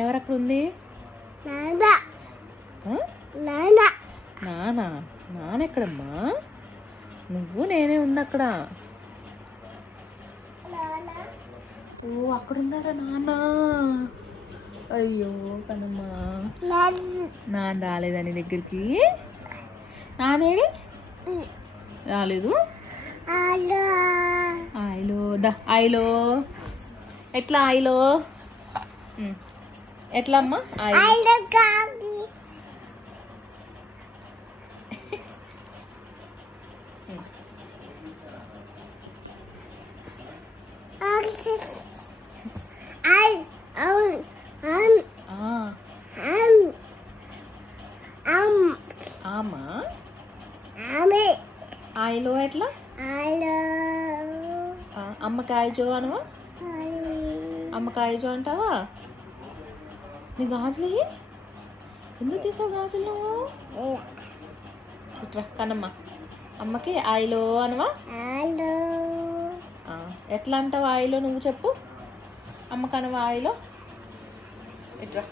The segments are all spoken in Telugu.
ఎవరక్కడ ఉంది? నానా నానెక్కడమ్మా? నువ్వు నేనే ఉంది అక్కడ. ఓ అక్కడున్నాడా నాన్న? అయ్యో కనమ్మా, నాన్న రాలేదా నీ దగ్గరికి? నానేడి రాలేదు. ఆయిలో దా ఆయిలో ఎట్లా ఆయిలో ఎట్లా అమ్మా? ఆయిలో ఎట్లా? అమ్మకాయ జో అనవా? అమ్మకాయ జో అంటావా? నీ గాజులు ఎందుకు తీసావు గాజులు నువ్వు? ఇట్రా కనమ్మ, అమ్మకి ఆయిలో అనవా? ఎట్లా అంటావు ఆయిలో? నువ్వు చెప్పు. అమ్మకి అనవా ఆయిలో? ఇట్రా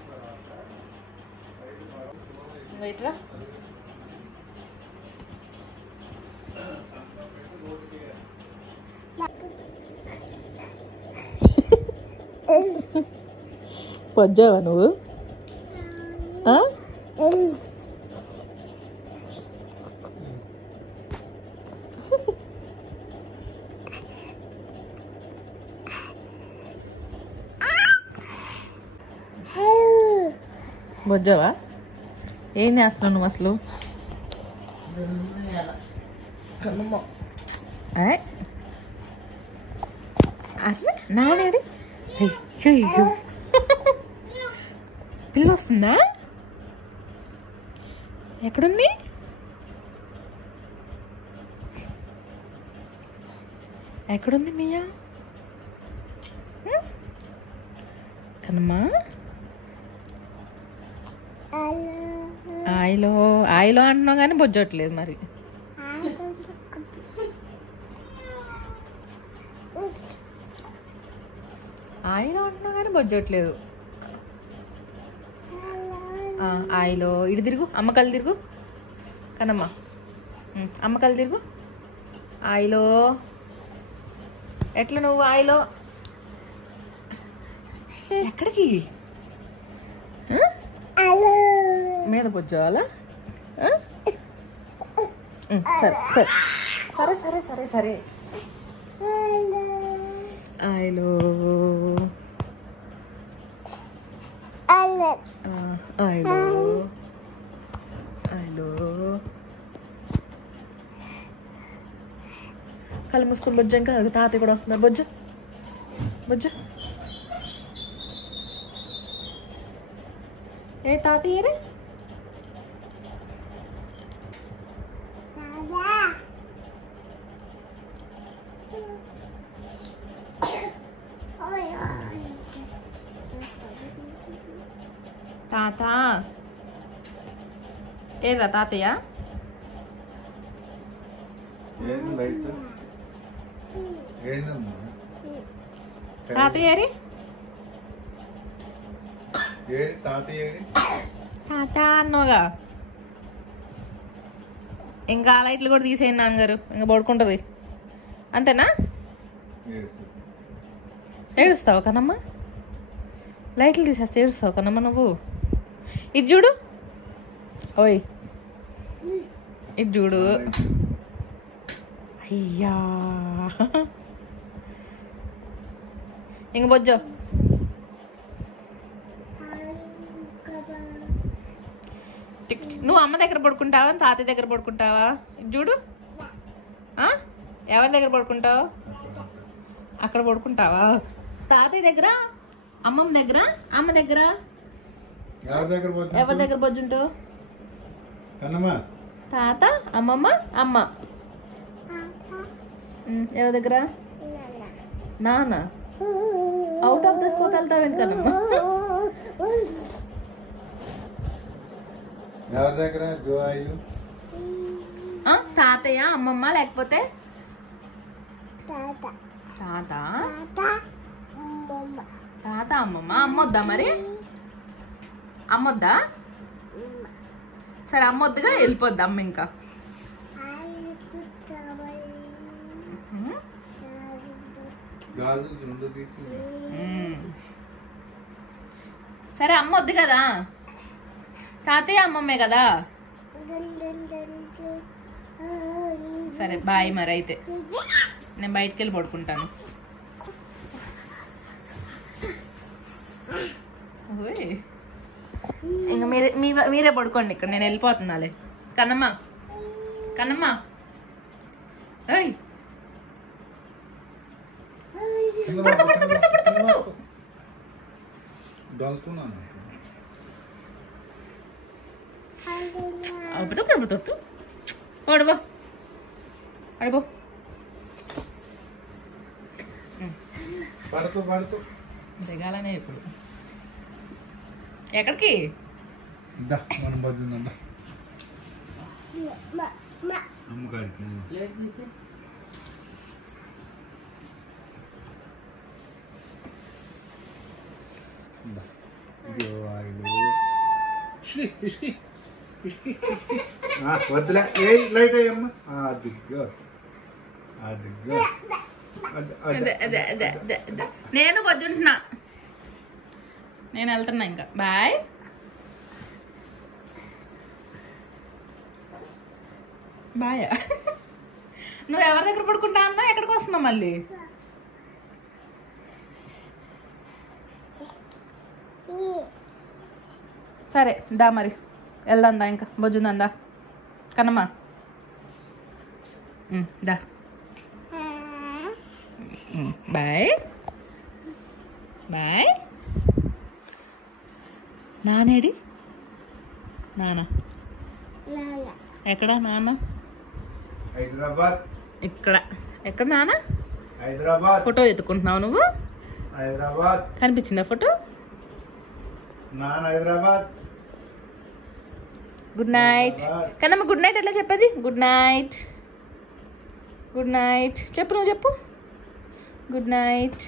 ఇట్రా. పొజ్జావా నువ్వు? బొజ్జావా? ఏం చేస్తున్నావు నువ్వు అసలు? నానేది అయ్యో పిల్ల వస్తుందా? ఎక్కడుంది? ఎక్కడుంది మియా? కనమ్మా ఆయిలో ఆయిలో అంటున్నావు కానీ బొజ్జట్లేదు మరి. ఆయిలో అంటున్నావు కానీ బొజ్జట్లేదు. ఆయిలో ఇటు తిరుగు, అమ్మకలు తిరుగు కనమ్మ, అమ్మకలు తిరుగు. ఆయిలో ఎట్లా నువ్వు? ఆయిలో ఎక్కడికి? మీద బొజ్జావాలా? సరే సరే సరే సరే సరే సరే. ఆయిలో ఆయిలో ఆయిలో కళ్ళు మూసుకొని బొజ్జాం కదా. తాతయ్య కూడా వస్తున్నారు. బొజ్జ బొజ్జ. ఏ తాతయ్య రే? తాత ఏరా తాతయ్య? తాతయ్య తాత అన్నోగా. ఇంకా లైట్లు కూడా తీసేయండి నాన్నగారు, ఇంకా పడుకుంటుంది. అంతేనా? ఏడుస్తావు కనమ్మ? లైట్లు తీసేస్తే ఏడుస్తావు కనమ్మ నువ్వు? ఇది చూడు, ఓయ్ ఇది చూడు. అయ్యా ఇంక బొజ్జో. నువ్వు అమ్మ దగ్గర పడుకుంటావా తాతయ్య దగ్గర పడుకుంటావా? ఇది చూడు, ఎవరి దగ్గర పడుకుంటావు? అక్కడ పడుకుంటావా? తాతయ్య దగ్గర, అమ్మమ్మ దగ్గర, అమ్మ దగ్గర? ఎవరి దగ్గర బొజ్జుంటావు? తాత, అమ్మమ్మ, అమ్మ. ఎవరి దగ్గర? నాన్న. అవుట్ ఆఫ్ ద స్కోప్ వెళ్తావేంటి కన్నమ్మ? తాతయ్య, అమ్మమ్మ, లేకపోతే తాత, తాత, అమ్మమ్మ. అమ్మొద్దా మరి? అమ్మొద్దా? సరే అమ్మొద్దుగా, వెళ్ళిపోద్ది అమ్మ. ఇంకా సరే అమ్మొద్దు కదా, తాతయ్య అమ్మమ్మే కదా. సరే బాయ్ మరి. అయితే నేను బయటికి వెళ్ళి పడుకుంటాను. ఇంకా మీరే పడుకోండి ఇక్కడ, నేను వెళ్ళిపోతున్నాలే. కన్నమ్మ, కన్నమ్మ, ఏయ్ పడుకో, అడుగు. దిగాలనే ఇప్పుడు. ఎక్కడికి? వద్దులే, లైట్ అయ్యమ్మా. నేను పొద్దుంటున్నా, నేను వెళ్తున్నా ఇంకా. బాయ్. బాయ్. నువ్వు ఎవరి దగ్గర పడుకుంటా అన్నా? ఎక్కడికి వస్తున్నావు మళ్ళీ? సరే దా మరి, వెళ్దాందా. ఇంకా బొజ్జుందా కన్నమ్మ? దా. Bye bye. నానేడి? నాన్న ఎక్కడ? నాన్న హైదరాబాద్. ఇక్కడ. ఎక్కడ నాన్న? హైదరాబాద్. ఫోటో ఎత్తుకుంటున్నావు నువ్వు? హైదరాబాద్. కనిపించిందా ఫోటో? నాన్న Hyderabad. Good night Kannamma. Good night ఎట్లా చెప్పేది? గుడ్ నైట్, గుడ్ నైట్ చెప్పు. నువ్వు చెప్పు. Good night.